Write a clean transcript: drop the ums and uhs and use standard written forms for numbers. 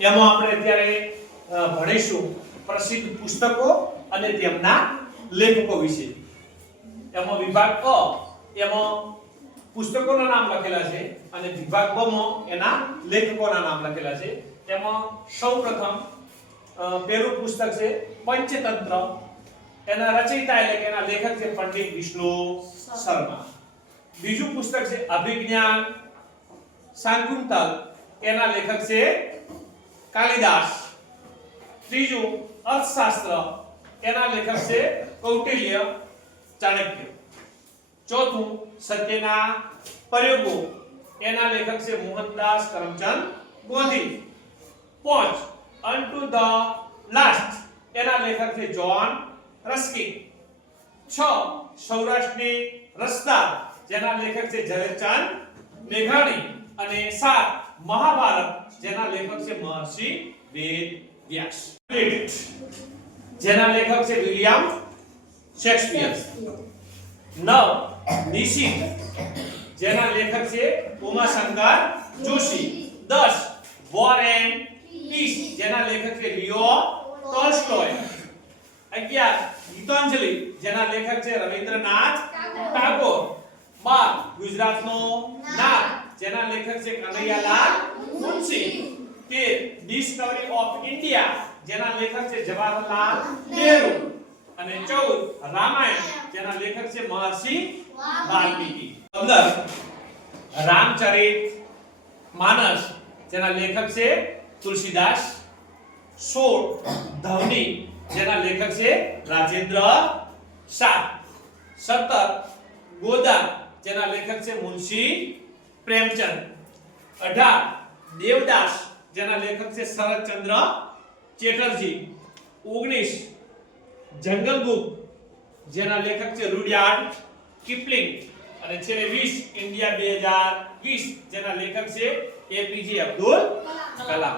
એમાં આપણે અત્યારે ભણીશું પ્રસિદ્ધ પુસ્તકો અને તેમના લેખકો વિશે. એમાં વિભાગ અ એમાં પુસ્તકોના નામ લખેલા છે અને વિભાગ બ માં એના લેખકોના નામ લખેલા છે. એમાં સૌપ્રથમ પહેલું પુસ્તક છે પંચતંત્ર. એના રચયિતા એટલે કે એના લેખક છે પંડિત વિષ્ણુ શર્મા. બીજું પુસ્તક છે અભિજ્ઞાન શાકુંતલ. એના લેખક છે કાલિદાસ. ત્રીજું અર્થશાસ્ત્ર. એના લેખક છે કૌટિલ્ય ચાણક્ય. ચોથું સત્યના પ્રયોગો. એના લેખક છે Mohandas Karamchand Gandhi. 5 Unto the Last. એના લેખક છે જ્હોન રસ્કિન. 6 સૌરાષ્ટ્રની રસદાર. જેના લેખક છે ઝવેરચંદ મેઘાણી. અને 7 મહાભારત. જેના લેખક છે મહર્ષિ વેદ વ્યાસ. જેના લેખક છે વિલિયમ શેક્સપિયર. 9 નિશિત. જેના લેખક છે Umashankar Joshi. 10 War and Peace. જેના લેખક છે લિયો ટોલ્સ્ટોય. 11 ગીતાંજલિ. જેના લેખક છે રવિન્દ્રનાથ ટાગોર. 12 ગુજરાતનો નાદ. જેના લેખક છે Kanaiyalal Munshi. 13 Discovery of India. જેના લેખક છે જવાહરલાલ નહેરુ. અને 14 રામાયણ. જેના લેખક છે મહર્ષિ વાલ્મીકી. 15 રામચરિત માનસ. જેના લેખક છે તુલસીદાસ. 16 ધવની. જેના લેખક છે રાજેન્દ્ર શાહ. 17 ગોદાન. જેના લેખક છે મુનશી પ્રેમચંદ. 18 દેવદાસ. જેના લેખક છે શરદચંદ્ર ચેટર્જી. 19 જંગલ બુક. જેના લેખક છે રૂડયાર્ડ કિપલિંગ. અને છેલ્લે 20 ઇન્ડિયા 2020. જેના લેખક છે એપીજે અબ્દુલ કલામ.